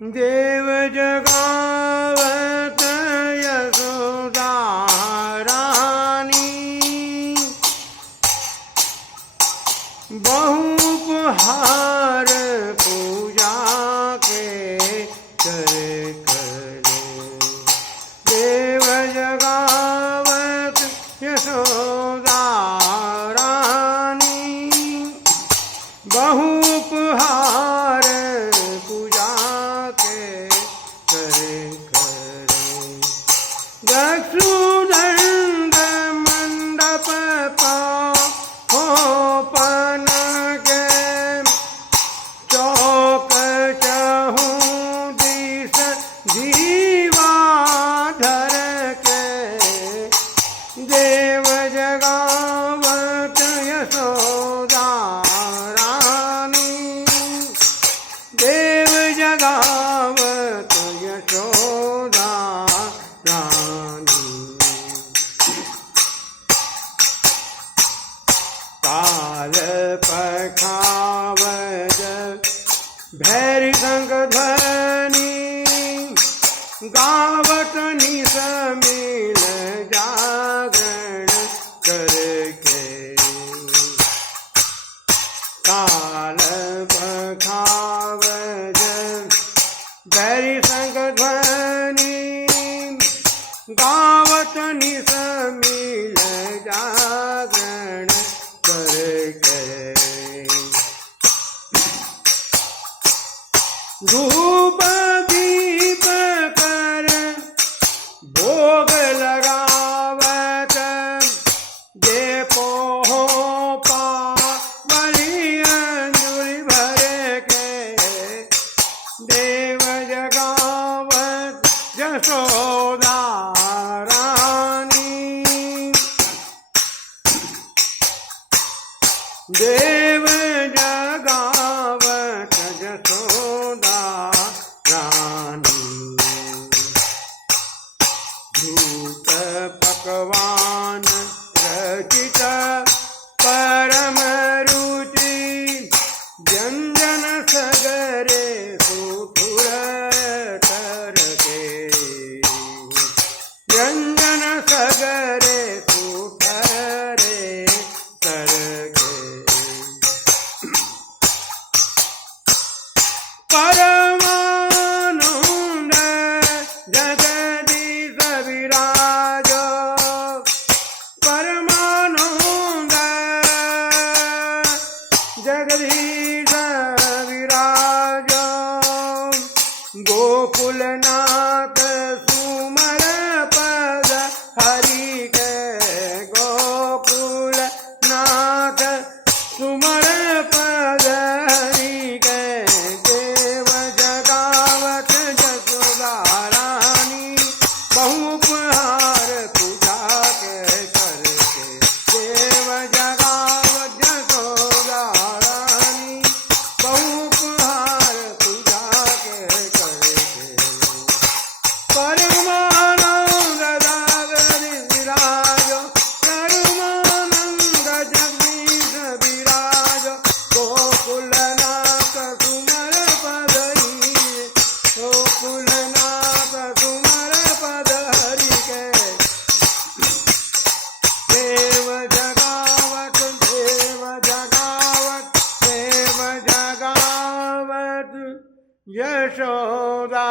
देव जगावत यशोदा रानी, बहुपहार पूजा के करे करे। देव जगावत यशोदा रानी, बहुपहार पूजा के करे करे। दक्षुदंड मंडप पान के, चौक चहूँ दिस दीवा धर के। देव जगावत यशोदा रानी, देव जगावत यशोदा रानी। काल पखावज भैरी शंख ध्वनि, गावत निस मिल जागरण करके। काल पखावज भैरी शंख ध्वनि, गावत निस मिल जागरण करके। धूप दीप कर भोग लगावत, जे पोहो पावली अंजुरी भर के। देव जगावत यशोदा रानी, देव जगावत यशोदा रानी। धूत पकवान रचित परम रुचि, व्यंजन सगरे सुखुर तरके। व्यंजन सगरे सुखरे तरके। परमानंद जगदीश विराज, परमानंद जगदीश विराज। गोकुलनाथ सुमर पद हरि के, गोकुलनाथ सुमर पद हरि के। देव जगावत यशोदा रानी, बहुपहार पूजा के करके। देव जगावत यशोदा रानी, बहुपहार पूजा के करके। परमानंद जगदीश विराज, परमानंद जगदीश विराज। गोकुलनाथ सुमर पद हरि, गोकुलनाथ सुमर पद हरि के। देव जगावत, देव जगावत, देव जगावत यशोदा